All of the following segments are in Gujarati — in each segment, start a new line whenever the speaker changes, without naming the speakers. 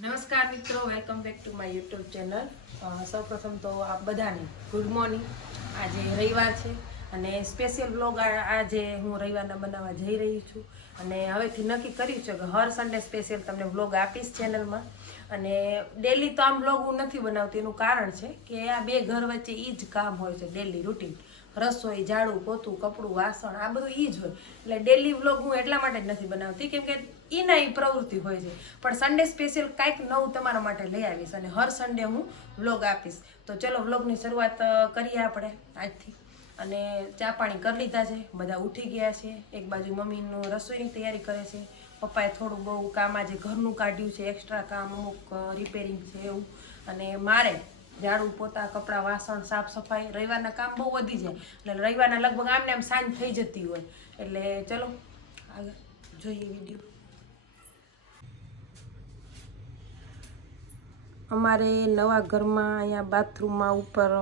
નમસ્કાર મિત્રો welcome back to my YouTube channel સૌપ્રથમ તો આપ બધાને ગુડ મોર્નિંગ આજે રવિવાર છે અને સ્પેશિયલ બ્લોગ આજે હું રવિવારના બનાવવા જઈ રહી છું. અને હવેથી નક્કી કર્યું છે કે હર સન્ડે સ્પેશિયલ તમને બ્લોગ આપીશ ચેનલમાં અને ડેલી તો આમ બ્લોગ હું નથી બનાવતી, એનું કારણ છે કે આ બે ઘર વચ્ચે એ જ કામ હોય છે ડેલી રૂટીન રસોઈ, ઝાડું, પોતું, કપડું, વાસણ, આ બધું એ જ હોય. એટલે ડેલી વ્લોગ હું એટલા માટે જ નથી બનાવતી, કેમ કે એના એ પ્રવૃત્તિ હોય છે. પણ સન્ડે સ્પેશિયલ કાંઈક નવું તમારા માટે લઈ આવીશ અને હર સન્ડે હું વ્લોગ આપીશ. તો ચલો વ્લોગની શરૂઆત કરીએ આપણે આજથી. અને ચા પાણી કરી લીધા છે, બધા ઉઠી ગયા છે. એક બાજુ મમ્મીનું રસોઈની તૈયારી કરે છે. પપ્પાએ થોડું બહુ કામ આજે ઘરનું કાઢ્યું છે એક્સ્ટ્રા કામ, અમુક રિપેરિંગ છે એવું. અને મારે ઝાડુ પોતા, કપડાં, વાસણ સાફ સફાઈ રવિવારના કામ બહુ વધી જાય. એટલે રવિવારના લગભગ આમને આમ સાંજ થઈ જતી હોય. એટલે ચલો, આગળ જોઈએ વીડિયો. અમારે નવા ઘરમાં અહીંયા બાથરૂમમાં ઉપર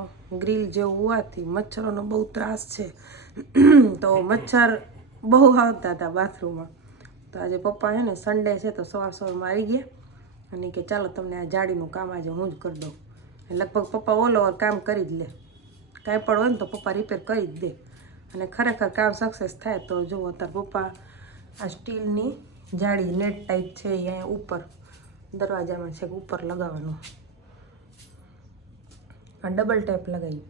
ગ્રીલ જેવું હોવાથી મચ્છરોનો બહુ ત્રાસ છે. તો મચ્છર બહુ આવતા હતા બાથરૂમમાં. તો આજે પપ્પા છે ને સન્ડે છે તો સવાર સવારમાં આવી ગયા. અને કે ચાલો તમને આ જાડીનું કામ આજે હું જ કરી દઉં. લગભગ પપ્પા ઓલ ઓવર કામ કરી જ લે. કાંઈ પણ હોય ને તો પપ્પા રિપેર કરી જ દે. અને ખરેખર કામ સક્સેસ થાય તો જુઓ, તાર પપ્પા આ સ્ટીલની જાળી નેટ ટાઈપ છે અહીંયા ઉપર. દરવાજામાં છે ઉપર લગાવવાનું. આ ડબલ ટેપ લગાવી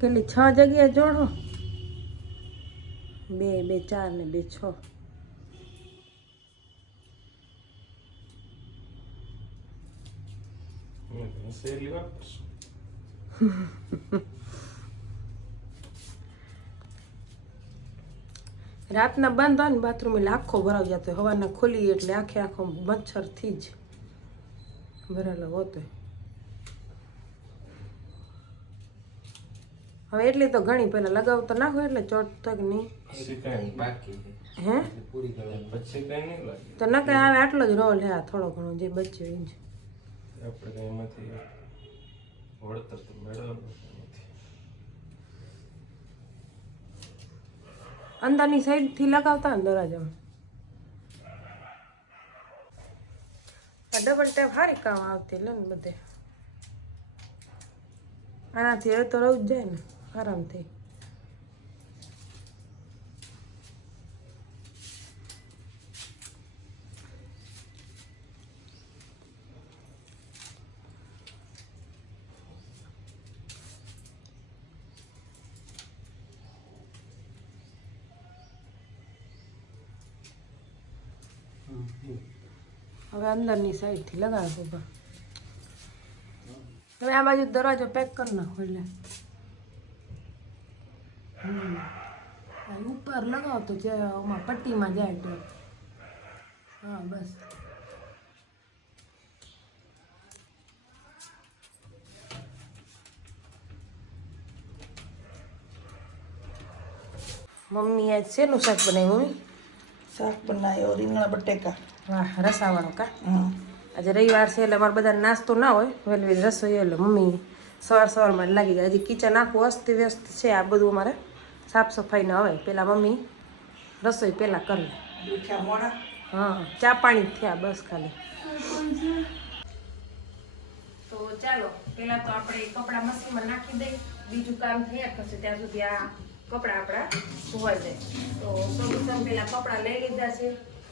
કેટલી છ જગ્યાએ જોડો? બે બે, ચાર ને બે, છ.
શેરલી વાપરશું
રાતના બંધ હોય ને બાથરૂમ એટલે આખો ભરાઈ જતો હોય. હવારના ખોલી એટલે આખે આખો મચ્છરથી જ ભરેલો હોતો હવે એટલી તો ઘણી પહેલા લગાવતો ના હોય એટલે ચોટ તક નહીં.
બાકી
હે?
પૂરી પછી
તો ન કઈ આવે આટલો જ રોલ હે આ થોડો ઘણો જે બચ્યો એ જ.
આપણે કાંઈ એમાંથી વળતર તો મેળવવાનું નથી.
અંદરની સાઈડથી લગાવતા ને દરવાજામાં. ડબલ ટેપ સારી કામ આવતી લે ને બધે. આનાથી હવે તો રહું જ જાય ને, આરામથી. હવે અંદરની સાઈડથી લગાવો પપ્પા તમે આ બાજુ દરવાજો પેક કરી નાખો એટલે. ઉપર લગાવો તો જે આમાં પટ્ટીમાં જાય તો. હા, બસ. મમ્મી આજ શેનું શાક બનાવ્યું, મમ્મી?
શાક બનાવ્યો રીંગણા બટેકા.
વાહ રસાવાળો કા?
હા
આજે રવિવાર છે એટલે અમારે બધા નાસ્તો ના હોય વહેલી રસોઈ એટલે મમ્મી સવાર સવારમાં મારે લાગી જાય. હજી કિચન આખું અસ્ત વ્યસ્ત છે આ બધું અમારે સાફ સફાઈ ના હોય. પહેલાં મમ્મી રસોઈ પહેલાં કરી લે. હા ચા પાણી જ થયા બસ ખાલી. તો ચાલો પહેલાં તો આપણે કપડાં મશીનમાં નાખી દઈ બીજું કામ થયા કરશે ત્યાં સુધી આ કપડાં આપણા ધોવા જાય. તો સૌપ્રથમ પહેલાં કપડાં લઈ લીધા છે.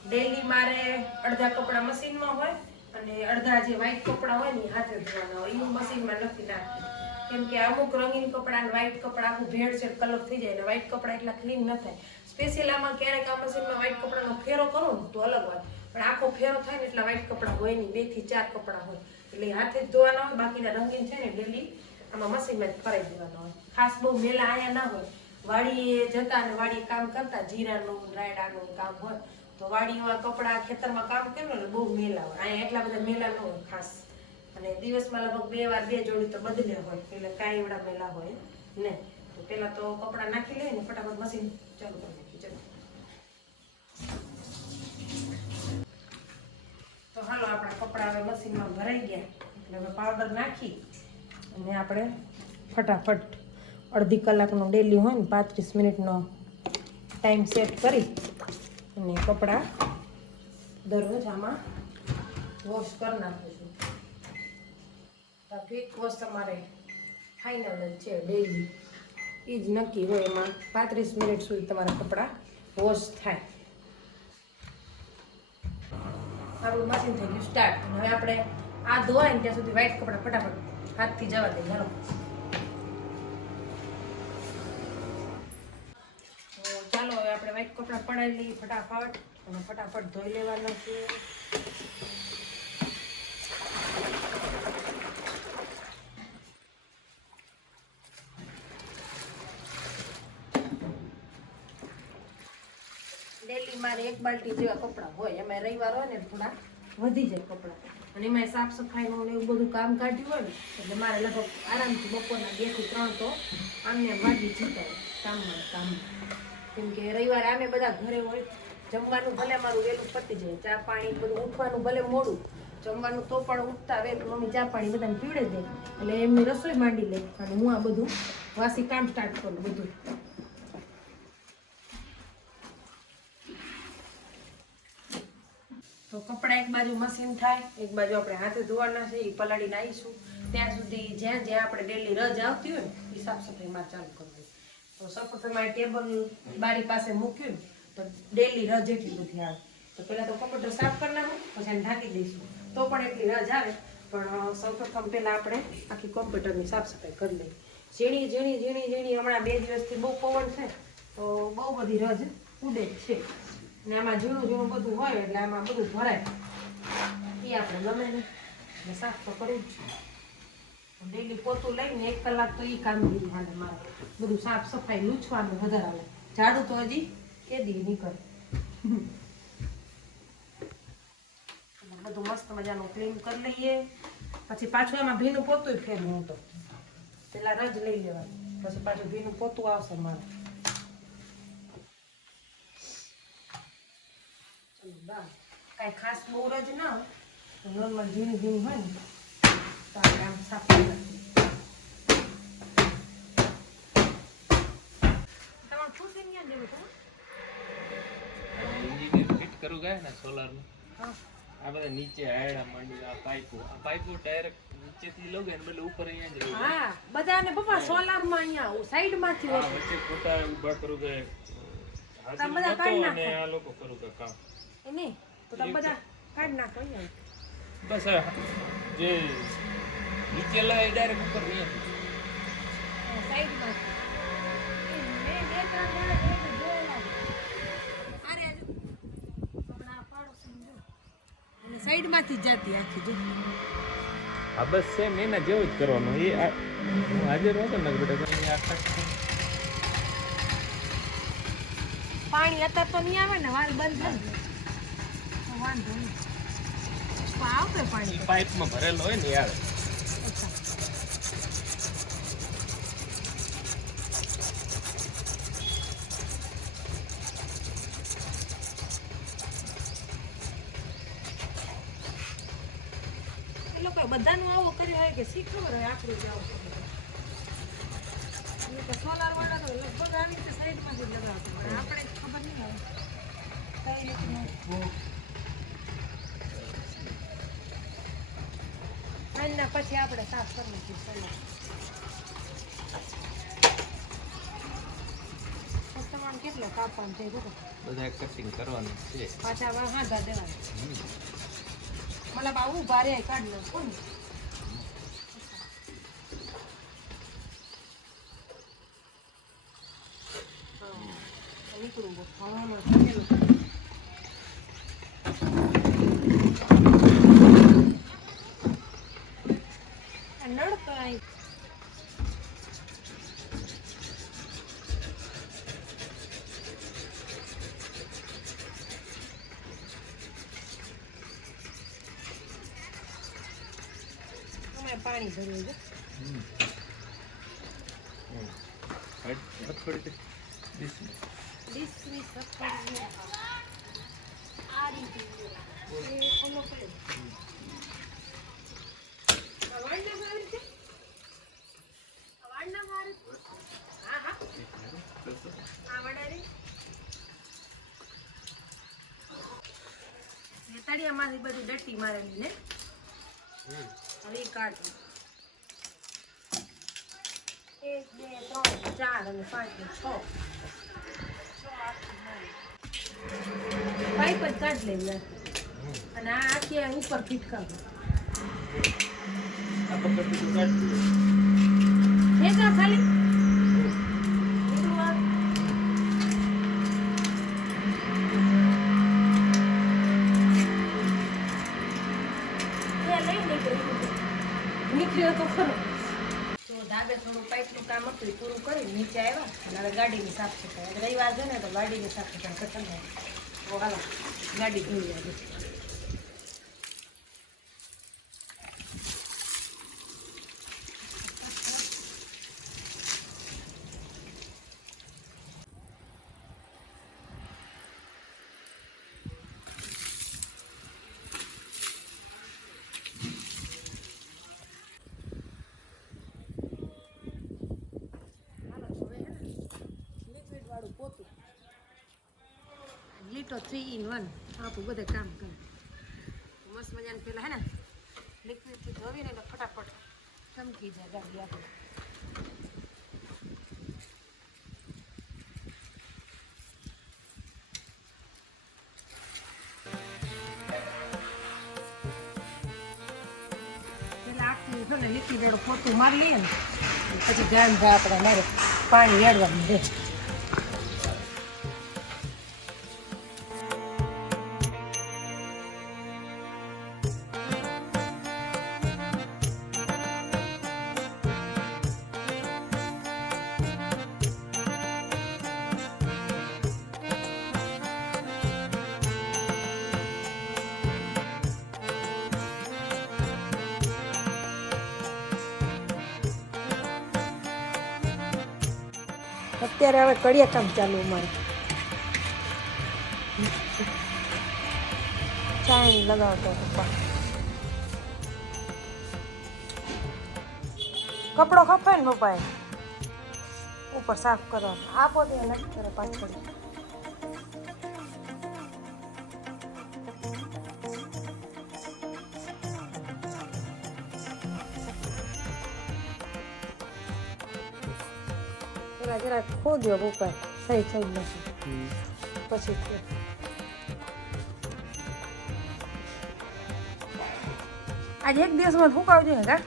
ડેલી મારે અડધા કપડાં મશીનમાં હોય અને અડધા જે વ્હાઈટ કપડાં હોય ને હાથે ધોવાના હોય. એવું મશીનમાં નથી નાખતી. કેમ કે અમુક રંગીન કપડાં વ્હાઈટ કપડાં આખું ભેળસેળ કલર થઈ જાય ને વ્હાઈટ કપડાં એટલા ક્લીન ન થાય. સ્પેશિયલ આમાં ક્યારેક આ મશીનમાં વ્હાઈટ કપડાનો ફેરો કરો ને તો અલગ વાત પણ આખો ફેરો થાય ને એટલા વ્હાઈટ કપડાં હોય નહીં. બેથી ચાર કપડાં હોય. એટલે હાથે જ ધોવાના હોય. બાકીના રંગીન છે ને ડેલી આમાં મશીનમાં જ ફરાઈ દેવાના હોય. ખાસ બહુ મેલા આયા ના હોય. વાડીએ જતા ને વાડી કામ કરતા, જીરાનું રાયડાનું કામ હોય, તો વાડીમાં કપડાં ખેતરમાં કામ કર્યું ને, બહુ મેલા હોય. અહીંયા એટલા બધા મેલા ન હોય ખાસ. અને દિવસમાં લગભગ બે વાર બે જોડી તો બદલે હોય, એટલે કાંઈ એવડા મેલા હોય ને. તો પેલા તો કપડાં નાખી લઈએ ને, ફટાફટ મશીન ચાલુ કરી નાખી ચલો. તો હાલો, આપણા કપડાં હવે મશીનમાં ભરાઈ ગયા. એટલે હવે પાવડર નાખી અને આપણે ફટાફટ અડધી કલાકનો ડેલી હોય ને પાંત્રીસ મિનિટનો ટાઈમ સેટ કરી અને કપડાં દરરોજ આમાં વોશ કરી નાખું છું. વોશ તમારે ફાઇનલ છે ડેલી એ જ નક્કી હોય એમાં પાંત્રીસ મિનિટ સુધી તમારા કપડાં વોશ થાય. આપણું મશીન થઈ ગયું સ્ટાર્ટ હવે આપણે આ ધોવાય ને ત્યાં સુધી વ્હાઇટ કપડાં ફટાફટ હાથથી જવા દઈએ. ચાલો તો ચાલો હવે આપણે વ્હાઈટ કપડાં પડાવી લઈએ ફટાફટ. અને ફટાફટ ધોઈ લેવાના છે. ડેલી મારે એક બાલટી જેવા કપડાં હોય એમાં રવિવાર હોય ને થોડા વધી જાય કપડાં. અને એમાં સાફ સફાઈનું ને એવું બધું કામ કાઢ્યું હોય ને, એટલે મારે લગભગ આરામથી બપોરના બેથી ત્રણ તો આમને વાગી જતા કામમાં કામમાં. કેમ કે રવિવારે આમે બધા ઘરે હોય, જમવાનું ભલે મારું વહેલું પતી જાય, ચા પાણી બધું ઉઠવાનું ભલે મોડું, જમવાનું તો પણ ઉઠતા વહેલું મમ્મી ચા પાણી બધાને પીવડે દે એટલે એમની રસોઈ માંડી લે, અને હું આ બધું વાસી કામ સ્ટાર્ટ કરું બધું. તો કપડાં એક બાજુ મશીન થાય, એક બાજુ આપણે હાથે ધોવાના છે એ પલાળીને આવીશું. ત્યાં સુધી જ્યાં જ્યાં આપણે ડેલી રજ આવતી હોય ને એ સાફ સફાઈમાં ચાલુ કરવી. તો સૌપ્રથમ આ ટેબલ બારી પાસે મૂક્યું તો ડેલી રજ એટલી બધી આવે. તો પહેલાં તો કમ્પ્યુટર સાફ કરી નાખું, પછી એને ઢાંકી દઈશું. તો પણ એટલી રજ આવે, પણ સૌપ્રથમ પહેલાં આપણે આખી કોમ્પ્યુટરની સાફ સફાઈ કરી લઈએ. ઝીણી ઝીણી ઝીણી ઝીણી, હમણાં બે દિવસથી બહુ પવન છે, તો બહુ બધી રજ ઉડે છે. ને આમાં ઝીણું ઝીણું બધું હોય એટલે આમાં બધું ભરાય. એ આપણે ગમે ને સાફ તો કરવું જ છે ડેલી પોતું લઈને એક કલાક તો એ કામગીરી હાલે મારે. બધું સાફ સફાઈ લૂછવાનું વધારે. ઝાડુ તો હજી કે દી નીકળે બધું મસ્ત મજાનું ક્લીન કરી લઈએ. પછી પાછું એમાં ભીનું પોતું ફેરવું તો. પેલા રજ લઈ લેવાનું. પછી પાછું ભીનું પોતું આવશે મારે. કાંઈ ખાસ બહુ રજ ના નોર્મલ ઝીણી ઝીણી હોય ને. તો આપણે આમ સાફ કરી
ગયા ને આ બધા નીચે આયડા માંડી આ પાઇપો આ પાઇપો ડાયરેક્ટ નીચેથી લો ને બદલે ઉપર અહીંયા જ
હા બધાને પપ્પા સોલારમાં અહીંયા સાઈડમાંથી હોય.
વચ્ચે ખોટા ઊભા કરું કે
બધા
અને આ લોકો કરું કે કામ.
એ નહીં તો તમે બધા કાઢી નાખો અહીંયા.
બસ જે નીચે લઈ ડાયરેક્ટ ઉપર નહીં
સાઈડમાંથી મેં બે ત્રણ સાઈડમાંથી જતી આખી જો
હા બસ સેમ એના જેવું જ કરવાનું. એ હું હાજર હતો ને બેટા
પાણી અત્યારે તો નહીં આવે ને વાલ બંધ થાય વાંધો નહીં. પણ આવશે પાણી.
પાઇપમાં ભરેલો હોય ને એ આવે
અચ્છા. એ લોકોએ હોય કે શીખવું હોય આપણું જ આવું કર્યું તો સોલાર વાળા તો લગભગ આવી રીતે સાઈડમાંથી જ પણ આપણે ખબર નહીં આવે કઈ રીતનું આના પછી આપણે સાફ કરી નાખીએ સોલાર. તમારે કેટલો કાપવાનું છે જો
બધા? કટિંગ કરવાનું છે.
પાછા આવા હાંધા દેવાના. મતલબ આવું ભારે કાઢ લો ને. તમારે પાણી ભર્યું છે. તળિયામાંથી બધું ડટ્ટી મારેલી ને. હવે કાઢો. એક બે ત્રણ ચાર અને પાંચ ને છ. પાઇપ જ કાઢ લેવી અને આ આખી ઉપર ફિટ ખાલી? નીકળ્યો તો ખરો. તો ધાબે થોડું પાઇપનું કામ હતું એ પૂરું કરી, નીચે આવ્યા. અને હવે ગાડીની સાફ સફાઈ રવિવાર છે ને, તો ગાડીની સાફ સફાઈ ખતમ થાય. તો હાલો, ગાડી ધોઈ આવી લીટો થ્રી ઇન વન આપણું બધે કામ કરે મસ્ત મજાને પેલા હે ને લિક્વિડથી ધોવીને એટલે ફટાફટ ચમકી જાય ગાડી આપણે લિક્વિડ વાળું પોતું મારી લઈએ ને પછી જાય આપણે મારે પાણી રેડવાનું રહે અત્યારે હવે કડિયા કામ ચાલુ અમારે. ચાઈ લગાવતો પપ્પા કપડો ખપે ને પપ્પાએ? ઉપર સાફ કરો આપો દે નથી પાછળ. પેલા જરા ખોદ્યો ઉપર સહી થઈ નથી પછી આજે એક દિવસમાં ફૂકાવ જોઈએ કા?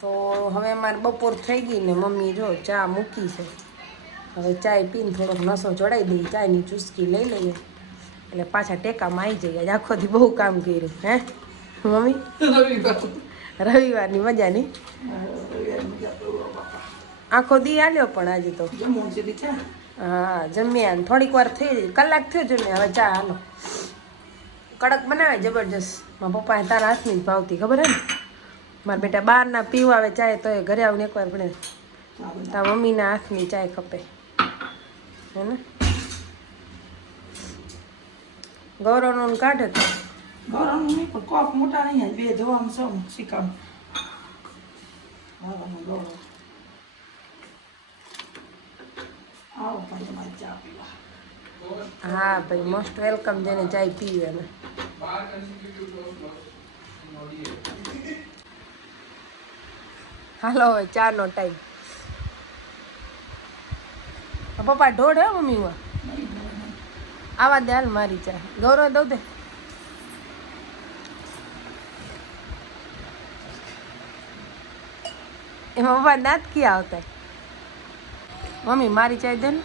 તો હવે મારે બપોર થઈ ગઈ ને મમ્મી જો ચા મૂકી છે. હવે ચા પીને થોડોક નસો ચડાવી દઈએ ચાયની ચુસ્કી લઈ લઈએ. એટલે પાછા ટેકામાં આવી જઈએ. આખો દી બહુ કામ કર્યું, હે? મમ્મી? રવિવારની મજા નહીં આખો દી આલ્યો પણ આજે તો. હા, જમ્યા થોડીક વાર થઈ કલાક થયો જમ્યા, હવે ચા હાલો. કડક બનાવે જબરજસ્ત. મારા પપ્પાએ તારા હાથની જ ભાવતી, ખબર હે ને? મારા બેટા બહારના પીવા આવે ચાય તો એ ઘરે આવીને એકવાર ભણે તારા મમ્મીના હાથની ચાય ખપે. હે ને? ગૌરવનું કાઢે તો.
ગૌરવનું નહીં પણ કોપ મોટા નહીં બે ધોવામાં સૌ શીખામ ગૌરવનું ગૌરવ આવો ભાઈ અમારે ચા પીવા.
હા ભાઈ મોસ્ટ વેલકમ જેને ચાય પીવે ને. હાલો હવે ચાનો ટાઈમ પપ્પા ઢોઢ હે મમ્મી આવા દે હાલ મારી ચા ગૌરવ દઉં દે. એમાં પપ્પા દાંત ક્યાં આવતા? મમ્મી મારી ચાય દે ને.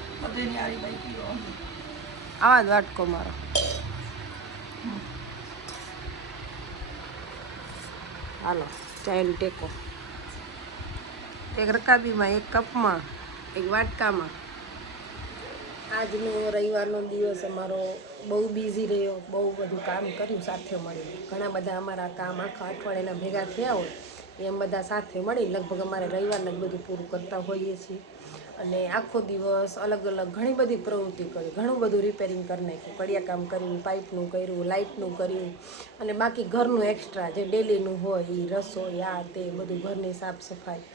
આવા જ વાટકો મારો. હાલો ચાયનો ટેકો. એક રકાબીમાં એક કપમાં એક વાટકામાં. આજનો રવિવારનો દિવસ અમારો બહુ બિઝી રહ્યો, બહુ બધું કામ કર્યું સાથે મળીને. ઘણા બધા અમારા કામ આખા અઠવાડિયાના ભેગા થયા હોય એમ બધા સાથે મળી લગભગ અમારે રવિવારને બધું પૂરું કરતા હોઈએ છીએ. અને આખો દિવસ અલગ અલગ ઘણી બધી પ્રવૃત્તિ કરી, ઘણું બધું રિપેરિંગ કરી નાખ્યું. કડિયા કામ કર્યું, પાઇપનું કર્યું, લાઇટનું કર્યું. અને બાકી ઘરનું એક્સ્ટ્રા જે ડેલીનું હોય એ રસોઈ, આ તે બધું ઘરની સાફ સફાઈ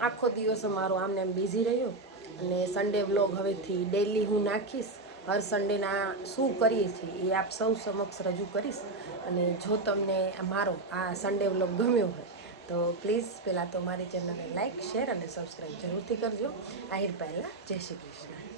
આખો દિવસ અમારો આમને આમ બિઝી રહ્યો. અને સન્ડે વ્લોગ હવેથી ડેલી હું નાખીશ. હર સન્ડેના શું કરીએ છીએ એ આપ સૌ સમક્ષ રજૂ કરીશ. અને જો તમને મારો, આ સન્ડે વ્લોગ ગમ્યો હોય, તો પ્લીઝ પહેલાં તો મારી ચેનલને લાઇક શેર અને સબસ્ક્રાઈબ જરૂરથી કરજો. આહિર પહેલાં, જય શ્રી કૃષ્ણ.